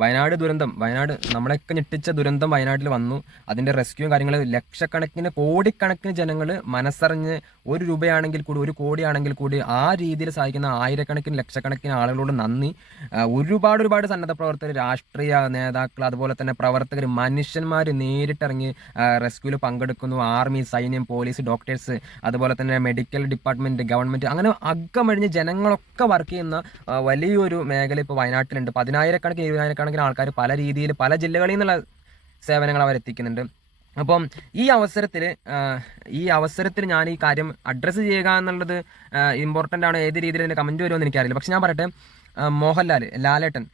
വയനാട് ദുരന്തം. വയനാട് നമ്മളെയൊക്കെ ഞെട്ടിച്ച ദുരന്തം വയനാട്ടിൽ വന്നു. അതിന്റെ റെസ്ക്യൂ കാര്യങ്ങൾ ലക്ഷക്കണക്കിന് കോടിക്കണക്കിന് ജനങ്ങൾ മനസ്സറിഞ്ഞ് ഒരു രൂപയാണെങ്കിൽ കൂടി ഒരു കോടിയാണെങ്കിൽ കൂടി ആ രീതിയിൽ സഹായിക്കുന്ന ആയിരക്കണക്കിന് ലക്ഷക്കണക്കിന് ആളുകളോട് നന്ദി. ഒരുപാട് ഒരുപാട് സന്നദ്ധ പ്രവർത്തകർ രാഷ്ട്രീയ നേതാക്കൾ അതുപോലെ തന്നെ പ്രവർത്തകർ മനുഷ്യന്മാർ നേരിട്ടിറങ്ങി റെസ്ക്യൂവിൽ പങ്കെടുക്കുന്നു. ആർമി സൈന്യം പോലീസ് ഡോക്ടേഴ്സ് അതുപോലെ തന്നെ മെഡിക്കൽ ഡിപ്പാർട്ട്മെന്റ് ഗവൺമെന്റ് അങ്ങനെ അക്കമഴിഞ്ഞ് ജനങ്ങളൊക്കെ വർക്ക് ചെയ്യുന്ന വലിയൊരു മേഖല ഇപ്പോൾ വയനാട്ടിലുണ്ട്. പതിനായിരക്കണക്കിന് ഇരുപതിനായിരക്കണക്കിന് ആൾക്കാർ പല രീതിയിൽ പല ജില്ലകളിൽ നിന്നുള്ള സേവനങ്ങൾ അവർ എത്തിക്കുന്നുണ്ട്. അപ്പം ഈ അവസരത്തിൽ ഈ അവസരത്തിൽ ഞാൻ ഈ കാര്യം അഡ്രസ്സ് ചെയ്യുക എന്നുള്ളത് ഇമ്പോർട്ടന്റ് ആണ്. ഏത് രീതിയിൽ എന്റെ കമന്റ് വരുമെന്ന് എനിക്കറിയില്ല. പക്ഷെ ഞാൻ പറയട്ടെ മോഹൻലാൽ ലാലേട്ടൻ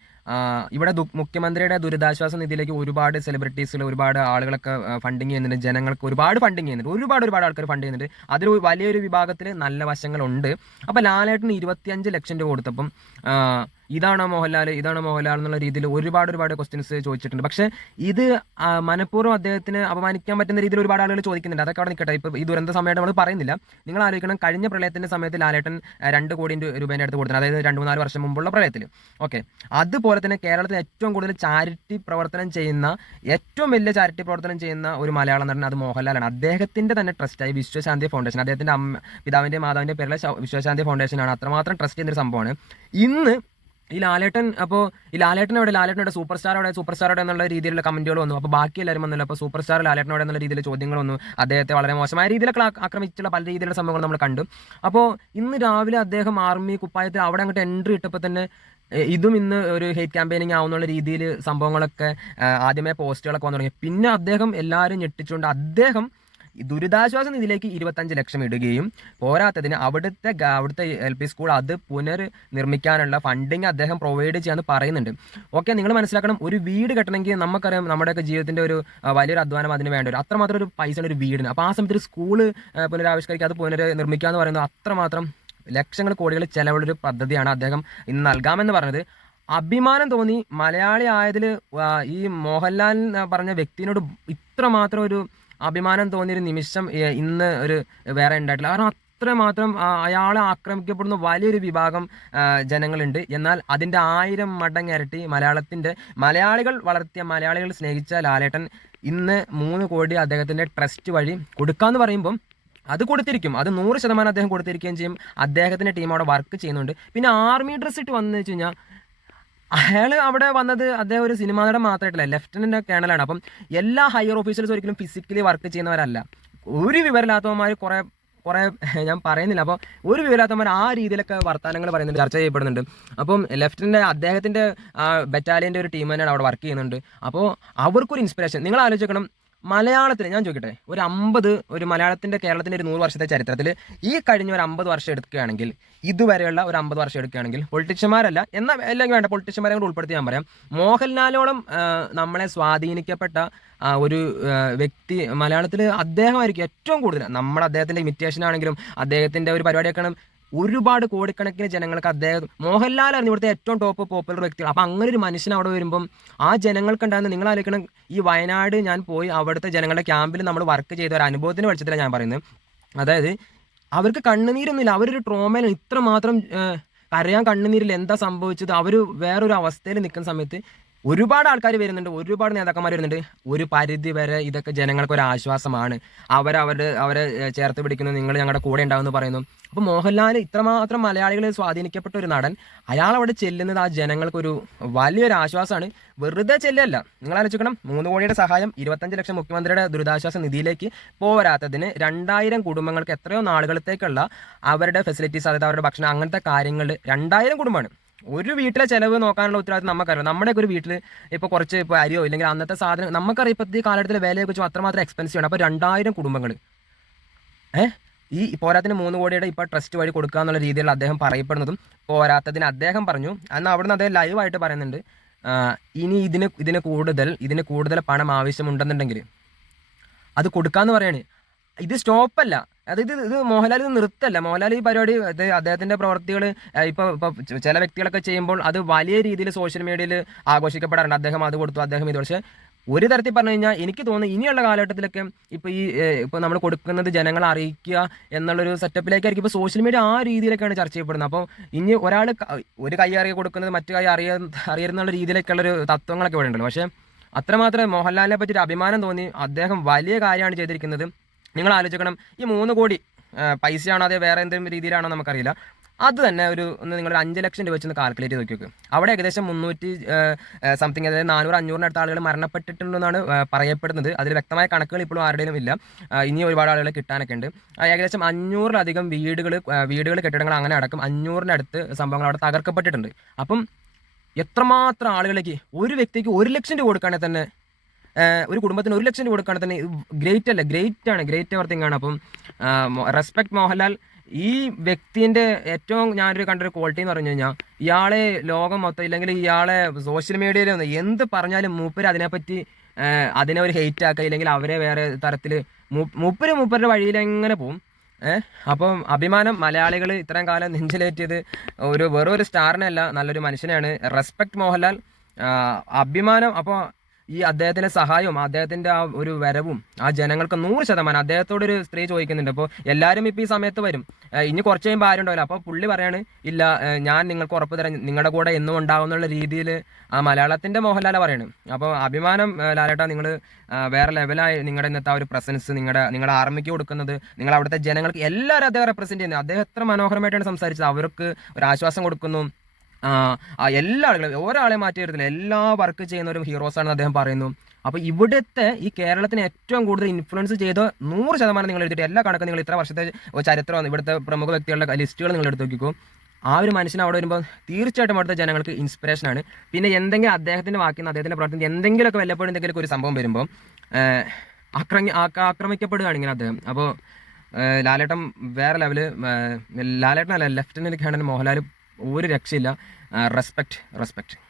ഇവിടെ മുഖ്യമന്ത്രിയുടെ ദുരിതാശ്വാസ നിധിയിലേക്ക് ഒരുപാട് സെലിബ്രിറ്റീസുകൾ ഒരുപാട് ആളുകളൊക്കെ ഫണ്ടിങ് ചെയ്യുന്നുണ്ട്. ജനങ്ങൾക്ക് ഒരുപാട് ഫണ്ടിങ് ചെയ്യുന്നുണ്ട്. ഒരുപാട് ഒരുപാട് ആൾക്കാർ ഫണ്ട് ചെയ്യുന്നുണ്ട്. അതിൽ വലിയൊരു വിഭാഗത്തിൽ നല്ല വശങ്ങളുണ്ട്. അപ്പോൾ ലാലേട്ടന് ഇരുപത്തിയഞ്ച് ലക്ഷം രൂപ കൊടുത്തപ്പം ഇതാണോ മോഹൻലാൽ ഇതാണോ മോഹൻലാൽ എന്നുള്ള രീതിയിൽ ഒരുപാട് ഒരുപാട് ക്വസ്റ്റ്യൻസ് ചോദിച്ചിട്ടുണ്ട്. പക്ഷേ ഇത് മനഃപൂർവം അദ്ദേഹത്തിന് അപമാനിക്കാൻ പറ്റുന്ന രീതിയിൽ ഒരുപാട് ആളുകൾ ചോദിക്കുന്നുണ്ട്. അതൊക്കെ അവിടെ നിൽക്കട്ടെ. ഇപ്പോൾ ഈ ദുരന്ത സമയത്ത് നമ്മൾ പറയുന്നില്ല. നിങ്ങൾ ആലോചിക്കണം കഴിഞ്ഞ പ്രളയത്തിന്റെ സമയത്ത് ലാലേട്ടൻ രണ്ട് കോടി രൂപേന്റെ അടുത്ത് കൊടുത്തത് അതായത് രണ്ട് മൂന്നാൽ വർഷം മുമ്പുള്ള പ്രളയത്തിൽ ഓക്കെ. അതുപോലെ തന്നെ കേരളത്തിൽ ഏറ്റവും കൂടുതൽ ചാരിറ്റി പ്രവർത്തനം ചെയ്യുന്ന ഏറ്റവും വലിയ ചാരിറ്റി പ്രവർത്തനം ചെയ്യുന്ന ഒരു മലയാളം നടൻ അത് മോഹൻലാലാണ്. അദ്ദേഹത്തിന്റെ തന്നെ ട്രസ്റ്റായി വിശ്വശാന്തി ഫൗണ്ടേഷൻ അദ്ദേഹത്തിന്റെ അമ്മ പിതാവിന്റെ മാതാവിന്റെ പേരിലെ വിശ്വശാന്തി ഫൗണ്ടേഷനാണ് അത്രമാത്രം ട്രസ്റ്റ് ചെയ്യുന്ന ഒരു സംഭവമാണ്. ഇന്ന് ഈ ലാലേട്ടൻ അപ്പോൾ ഈ ലാലേട്ടൻ അവിടെ ലാലേട്ടനോട് സൂപ്പർ സ്റ്റാർ അവിടെ സൂപ്പർ സ്റ്റാർ അവിടെ എന്നുള്ള രീതിയിലുള്ള കമന്റുകൾ വന്നു. അപ്പോൾ ബാക്കി എല്ലാവരും വന്നല്ലോ. അപ്പോൾ സൂപ്പർ സ്റ്റാർ ലാലേട്ടനോട് എന്നുള്ള രീതിയിൽ ചോദ്യങ്ങൾ വന്നു. അദ്ദേഹത്തെ വളരെ മോശമായ രീതിയിലൊക്കെ ആക്രമിച്ചുള്ള പല രീതിയിലുള്ള സംഭവങ്ങൾ നമ്മൾ കണ്ടു. അപ്പോൾ ഇന്ന് രാവിലെ അദ്ദേഹം ആർമി കുപ്പായത്തിൽ അവിടെ അങ്ങോട്ട് എൻട്രി ഇട്ടപ്പോൾ തന്നെ ഇതും ഇന്ന് ഒരു ഹെയ്റ്റ് ക്യാമ്പയിനിങ് ആവുന്നുള്ള രീതിയിൽ സംഭവങ്ങളൊക്കെ ആദ്യമേ പോസ്റ്റുകളൊക്കെ വന്നു തുടങ്ങി. പിന്നെ അദ്ദേഹം എല്ലാവരും ഞെട്ടിച്ചുകൊണ്ട് അദ്ദേഹം ദുരിതാശ്വാസ നിധിയിലേക്ക് ഇരുപത്തഞ്ച് ലക്ഷം ഇടുകയും പോരാത്തതിന് അവിടുത്തെ അവിടുത്തെ എൽ പി സ്കൂൾ അത് പുനർ നിർമ്മിക്കാനുള്ള ഫണ്ടിങ് അദ്ദേഹം പ്രൊവൈഡ് ചെയ്യാന്ന് പറയുന്നുണ്ട്. ഓക്കെ നിങ്ങൾ മനസ്സിലാക്കണം ഒരു വീട് കെട്ടണമെങ്കിൽ നമുക്കറിയാം നമ്മുടെയൊക്കെ ജീവിതത്തിന്റെ ഒരു വലിയൊരു അധ്വാനം അതിന് വേണ്ട. ഒരു അത്രമാത്രം ഒരു പൈസ ഒരു വീടിന്. അപ്പോൾ ആ സമയത്ത് ഒരു സ്കൂൾ പുനരാവിഷ്കരിക്കുക അത് പുനർ നിർമ്മിക്കുക എന്ന് പറയുന്നത് അത്രമാത്രം ലക്ഷങ്ങൾ കോടികൾ ചെലവുള്ളൊരു പദ്ധതിയാണ് അദ്ദേഹം ഇന്ന് നൽകാമെന്ന് പറഞ്ഞത്. അഭിമാനം തോന്നി മലയാളി ആയതിൽ ഈ മോഹൻലാൽ പറഞ്ഞ വ്യക്തിനോട് ഇത്രമാത്രം ഒരു അഭിമാനം തോന്നിയൊരു നിമിഷം ഇന്ന് ഒരു വേറെ ഉണ്ടായിട്ടില്ല. കാരണം അത്രമാത്രം അയാളെ ആക്രമിക്കപ്പെടുന്ന വലിയൊരു വിഭാഗം ജനങ്ങളുണ്ട്. എന്നാൽ അതിന്റെ ആയിരം മടങ്ങ് ഇരട്ടി മലയാളത്തിന്റെ മലയാളികൾ വളർത്തിയ മലയാളികൾ സ്നേഹിച്ച ലാലേട്ടൻ ഇന്ന് മൂന്ന് കോടി അദ്ദേഹത്തിന്റെ ട്രസ്റ്റ് വഴി കൊടുക്കാന്ന് പറയുമ്പം അത് കൊടുത്തിരിക്കും. അത് നൂറ് ശതമാനം അദ്ദേഹം കൊടുത്തിരിക്കുകയും ചെയ്യും. അദ്ദേഹത്തിന്റെ ടീം അവിടെ വർക്ക് ചെയ്യുന്നുണ്ട്. പിന്നെ ആർമി ഡ്രസ്സ് ഇട്ട് വന്നു വെച്ച് കഴിഞ്ഞാൽ അയാൾ അവിടെ വന്നത് അദ്ദേഹം ഒരു സിനിമ നടൻ മാത്രമായിട്ടില്ല ലെഫ്റ്റനന്റ് കേണലാണ് അപ്പം എല്ലാ ഹയർ ഓഫീസേഴ്സ് ഒരിക്കലും ഫിസിക്കലി വർക്ക് ചെയ്യുന്നവരല്ല. ഒരു വിവരമില്ലാത്തവന്മാർ കുറെ കുറെ ഞാൻ പറയുന്നില്ല. അപ്പോൾ ഒരു വിവരമില്ലാത്തവന്മാർ ആ രീതിയിലൊക്കെ വർത്തമാനങ്ങൾ പറയുന്നുണ്ട് ചർച്ച ചെയ്യപ്പെടുന്നുണ്ട്. അപ്പം ലെഫ്റ്റനന്റ് അദ്ദേഹത്തിന്റെ ബറ്റാലിയന്റെ ഒരു ടീം തന്നെയാണ് അവിടെ വർക്ക് ചെയ്യുന്നുണ്ട്. അപ്പോൾ അവർക്കൊരു ഇൻസ്പിറേഷൻ നിങ്ങൾ ആലോചിക്കണം മലയാളത്തിൽ ഞാൻ ചോദിക്കട്ടെ ഒരു അമ്പത് ഒരു മലയാളത്തിന്റെ കേരളത്തിന്റെ ഒരു നൂറ് വർഷത്തെ ചരിത്രത്തിൽ ഈ കഴിഞ്ഞ ഒരു അമ്പത് വർഷം എടുക്കുകയാണെങ്കിൽ ഇതുവരെയുള്ള ഒരു അമ്പത് വർഷം എടുക്കുകയാണെങ്കിൽ പൊളിറ്റീഷ്യന്മാരല്ല എന്നാൽ അല്ലെങ്കിൽ വേണ്ട പൊളിറ്റീഷ്യന്മാരെ കൂടെ ഉൾപ്പെടുത്തി ഞാൻ പറയാം. മോഹൻലാലോളം നമ്മളെ സ്വാധീനിക്കപ്പെട്ട ഒരു വ്യക്തി മലയാളത്തിൽ അദ്ദേഹമായിരിക്കും ഏറ്റവും കൂടുതൽ നമ്മുടെ അദ്ദേഹത്തിന്റെ ഇമിറ്റേഷൻ ആണെങ്കിലും അദ്ദേഹത്തിന്റെ ഒരു പരിപാടിയൊക്കെ ഒരുപാട് കോടിക്കണക്കിന് ജനങ്ങൾക്ക് അദ്ദേഹം മോഹൻലാലാണ് ഇവിടുത്തെ ഏറ്റവും ടോപ്പ് പോപ്പുലർ വ്യക്തികൾ. അപ്പം അങ്ങനെ ഒരു മനുഷ്യൻ അവിടെ വരുമ്പം ആ ജനങ്ങൾക്കുണ്ടാകുന്ന നിങ്ങൾ ആലോചിക്കണം ഈ വയനാട് ഞാൻ പോയി അവിടുത്തെ ജനങ്ങളുടെ ക്യാമ്പിൽ നമ്മൾ വർക്ക് ചെയ്ത ഒരു അനുഭവത്തിന് വെളിച്ചത്തിലാണ് ഞാൻ പറയുന്നത് അതായത് അവർക്ക് കണ്ണുനീരൊന്നുമില്ല. അവരൊരു ട്രോമയിൽ ഇത്ര മാത്രം കരയാൻ കണ്ണുനീരിൽ എന്താ സംഭവിച്ചത്? അവർ വേറൊരു അവസ്ഥയിൽ നിൽക്കുന്ന സമയത്ത് ഒരുപാട് ആൾക്കാർ വരുന്നുണ്ട് ഒരുപാട് നേതാക്കന്മാർ വരുന്നുണ്ട്. ഒരു പരിധി വരെ ഇതൊക്കെ ജനങ്ങൾക്ക് ഒരു ആശ്വാസമാണ്. അവരവരുടെ അവരെ ചേർത്ത് പിടിക്കുന്നു നിങ്ങൾ ഞങ്ങളുടെ കൂടെ ഉണ്ടാവുമെന്ന് പറയുന്നു. അപ്പോൾ മോഹൻലാൽ ഇത്രമാത്രം മലയാളികളെ സ്വാധീനിക്കപ്പെട്ട ഒരു നടൻ. അയാൾ അവിടെ ചെല്ലുന്നത് ആ ജനങ്ങൾക്കൊരു വലിയൊരു ആശ്വാസമാണ്. വെറുതെ ചെല്ലല്ല. നിങ്ങൾ ആലോചിക്കണം മൂന്ന് കോടിയുടെ സഹായം ഇരുപത്തഞ്ച് ലക്ഷം മുഖ്യമന്ത്രിയുടെ ദുരിതാശ്വാസ നിധിയിലേക്ക് പോരാത്തതിന് രണ്ടായിരം കുടുംബങ്ങൾക്ക് എത്രയോ നാളുകളത്തേക്കുള്ള അവരുടെ ഫെസിലിറ്റീസ് അതായത് അവരുടെ ഭക്ഷണം അങ്ങനത്തെ കാര്യങ്ങൾ രണ്ടായിരം കുടുംബമാണ്. ഒരു വീട്ടിലെ ചെലവ് നോക്കാനുള്ള ഉത്തരവാദിത്വം നമുക്കറിയാം നമ്മുടെയൊക്കെ ഒരു വീട്ടിൽ ഇപ്പോൾ കുറച്ച് ഇപ്പോൾ അരിയോ ഇല്ലെങ്കിൽ അന്നത്തെ സാധനം നമുക്കറിയാം ഇപ്പോഴത്തെ ഈ കാലഘട്ടത്തിലെ വിലയൊക്കെ കുറിച്ച് അത്രമാത്രം എക്സ്പെൻസീവ് ആണ്. അപ്പോൾ രണ്ടായിരം കുടുംബങ്ങൾ ഏ ഈ പോരാത്തിന് മൂന്ന് കോടിയുടെ ഇപ്പോൾ ട്രസ്റ്റ് വഴി കൊടുക്കുക എന്നുള്ള രീതിയിൽ അദ്ദേഹം പറയപ്പെടുന്നതും പോരാത്തതിന് അദ്ദേഹം പറഞ്ഞു. അന്ന് അവിടുന്ന് അദ്ദേഹം ലൈവായിട്ട് പറയുന്നുണ്ട്. ഇനി ഇതിന് ഇതിന് കൂടുതൽ ഇതിന് കൂടുതൽ പണം ആവശ്യമുണ്ടെന്നുണ്ടെങ്കിൽ അത് കൊടുക്കാന്ന് പറയാണ്. ഇത് സ്റ്റോപ്പല്ല അതായത് ഇത് മോഹൻലാൽ ഇത് നിർത്തല്ല. മോഹൻലാൽ ഈ പരിപാടി അദ്ദേഹത്തിന്റെ പ്രവർത്തികൾ ഇപ്പൊ ഇപ്പൊ ചില വ്യക്തികളൊക്കെ ചെയ്യുമ്പോൾ അത് വലിയ രീതിയിൽ സോഷ്യൽ മീഡിയയിൽ ആഘോഷിക്കപ്പെടാറുണ്ട്. അദ്ദേഹം അത് കൊടുത്തു അദ്ദേഹം ഇത് പക്ഷേ ഒരു തരത്തിൽ പറഞ്ഞു കഴിഞ്ഞാൽ എനിക്ക് തോന്നുന്നു ഇനിയുള്ള കാലഘട്ടത്തിലൊക്കെ ഇപ്പോൾ ഈ ഇപ്പോൾ നമ്മൾ കൊടുക്കുന്നത് ജനങ്ങളെ അറിയിക്കുക എന്നുള്ളൊരു സെറ്റപ്പിലേക്കായിരിക്കും ഇപ്പോൾ സോഷ്യൽ മീഡിയ ആ രീതിയിലൊക്കെയാണ് ചർച്ച ചെയ്യപ്പെടുന്നത്. അപ്പോൾ ഇനി ഒരാൾ ഒരു കൈ അറിയ കൊടുക്കുന്നത് മറ്റു കൈ അറിയ അറിയുന്നുള്ള രീതിയിലേക്കുള്ളൊരു തത്വങ്ങളൊക്കെ ഇവിടെ ഉണ്ടല്ലോ പക്ഷേ അത്രമാത്രം മോഹൻലാലിനെ പറ്റി ഒരു അഭിമാനം തോന്നി അദ്ദേഹം വലിയ കാര്യമാണ് ചെയ്തിരിക്കുന്നത്. നിങ്ങൾ ആലോചിക്കണം ഈ മൂന്ന് കോടി പൈസയാണോ അതേ വേറെ എന്തെങ്കിലും രീതിയിലാണോ നമുക്കറിയില്ല. അത് തന്നെ ഒരു ഒന്ന് നിങ്ങൾ അഞ്ച് ലക്ഷം രൂപ വെച്ച് ഒന്ന് കാൽക്കുലേറ്റ് ചെയ്ത് നോക്കി അവിടെ ഏകദേശം മുന്നൂറ്റി സംതിങ് അതായത് നാനൂറ് അഞ്ഞൂറിനടുത്ത ആളുകൾ മരണപ്പെട്ടിട്ടുണ്ടെന്നാണ് പറയപ്പെടുന്നത്. അതിൽ വ്യക്തമായ കണക്കുകൾ ഇപ്പോഴും ആരുടെയും ഇല്ല. ഇനി ഒരുപാട് ആളുകളെ കിട്ടാനൊക്കെ ഉണ്ട് ഏകദേശം അഞ്ഞൂറിലധികം വീടുകൾ വീടുകൾ കെട്ടിടങ്ങൾ അങ്ങനെ അടക്കം അഞ്ഞൂറിനടുത്ത് സംഭവങ്ങൾ അവിടെ തകർക്കപ്പെട്ടിട്ടുണ്ട്. അപ്പം എത്രമാത്രം ആളുകളിലേക്ക് ഒരു വ്യക്തിക്ക് ഒരു ലക്ഷം രൂപ കൊടുക്കുകയാണെങ്കിൽ തന്നെ ഒരു കുടുംബത്തിന് ഒരു ലക്ഷം രൂപ കൊടുക്കുകയാണെങ്കിൽ തന്നെ ഗ്രേറ്റ് അല്ല? ഗ്രേറ്റ് ആണ്. ഗ്രേറ്റ് വർത്തിങ് ആണ്. അപ്പം റെസ്പെക്ട് മോഹൻലാൽ. ഈ വ്യക്തിന്റെ ഏറ്റവും ഞാനൊരു കണ്ടൊരു ക്വാളിറ്റി എന്ന് പറഞ്ഞു കഴിഞ്ഞാൽ ഇയാളെ ലോകം മൊത്തം ഇല്ലെങ്കിൽ ഇയാളെ സോഷ്യൽ മീഡിയയിൽ എന്ത് പറഞ്ഞാലും മൂപ്പര് അതിനെപ്പറ്റി അതിനെ ഒരു ഹെയ്റ്റ് ആക്കുക ഇല്ലെങ്കിൽ അവരെ വേറെ തരത്തിൽ മൂപ്പര് മൂപ്പരുടെ വഴിയിൽ എങ്ങനെ പോകും ഏഹ് അപ്പം അഭിമാനം മലയാളികൾ ഇത്രയും കാലം നെഞ്ചിലേറ്റിയത് ഒരു വെറും ഒരു സ്റ്റാറിനല്ല നല്ലൊരു മനുഷ്യനെയാണ്. റെസ്പെക്ട് മോഹൻലാൽ. അഭിമാനം അപ്പോൾ ഈ അദ്ദേഹത്തിന്റെ സഹായവും അദ്ദേഹത്തിന്റെ ആ ഒരു വരവും ആ ജനങ്ങൾക്ക് നൂറ് ശതമാനം അദ്ദേഹത്തോട് ഒരു സ്ത്രീ ചോദിക്കുന്നുണ്ട്. അപ്പോൾ എല്ലാവരും ഇപ്പോൾ ഈ സമയത്ത് വരും. ഇനി കുറച്ച് കഴിയുമ്പോൾ ആരും ഉണ്ടാവില്ല. അപ്പോൾ പുള്ളി പറയാണ് ഇല്ല ഞാൻ നിങ്ങൾക്ക് ഉറപ്പ് തരാം. നിങ്ങളുടെ കൂടെ എന്നും ഉണ്ടാവും എന്നുള്ള രീതിയിൽ ആ മലയാളത്തിന്റെ മോഹൻലാല പറയാണ്. അപ്പോൾ അഭിമാനം ലാലേട്ട നിങ്ങൾ വേറെ ലെവലായി നിങ്ങളുടെ ഇന്നത്തെ ആ ഒരു പ്രസൻസ് നിങ്ങളുടെ നിങ്ങളുടെ ആർമിക്ക് കൊടുക്കുന്നത് നിങ്ങൾ അവിടുത്തെ ജനങ്ങൾക്ക് എല്ലാവരും അദ്ദേഹം റെപ്രസെന്റ് ചെയ്യുന്നത് അദ്ദേഹം എത്ര മനോഹരമായിട്ടാണ് സംസാരിച്ചത്. അവർക്ക് ഒരു ആശ്വാസം കൊടുക്കുന്നു. എല്ലാ ആളുകളും ഒരാളെ മാറ്റി വരുത്തില്ല. എല്ലാ വർക്ക് ചെയ്യുന്നവരും ഹീറോസ് ആണെന്ന് അദ്ദേഹം പറയുന്നു. അപ്പോൾ ഇവിടുത്തെ ഈ കേരളത്തിന് ഏറ്റവും കൂടുതൽ ഇൻഫ്ലുവൻസ് ചെയ്ത നൂറ് ശതമാനം നിങ്ങൾ എടുത്തിട്ട് എല്ലാ കണക്കും നിങ്ങൾ ഇത്ര വർഷത്തെ ചരിത്രം ഇവിടുത്തെ പ്രമുഖ വ്യക്തികളുടെ ലിസ്റ്റുകൾ നിങ്ങൾ എടുത്ത് നോക്കിക്കോ. ആ ഒരു മനുഷ്യൻ അവിടെ വരുമ്പോൾ തീർച്ചയായിട്ടും അവിടുത്തെ ജനങ്ങൾക്ക് ഇൻസ്പിറേഷൻ ആണ്. പിന്നെ എന്തെങ്കിലും അദ്ദേഹത്തിന്റെ വാക്കിൽ നിന്ന് അദ്ദേഹത്തിന്റെ പ്രവർത്തനം എന്തെങ്കിലുമൊക്കെ വല്ലപ്പോഴും എന്തെങ്കിലും ഒരു സംഭവം വരുമ്പോൾ ആക്രമി ആക്രമിക്കപ്പെടുകയാണ് അദ്ദേഹം. അപ്പോൾ ലാലേട്ടൻ വേറെ ലെവൽ ലാലേട്ടൻ അല്ല ലെഫ്റ്റനന്റ് കേണൽ മോഹൻലാൽ ഒരു രക്ഷയില്ല. Respect respect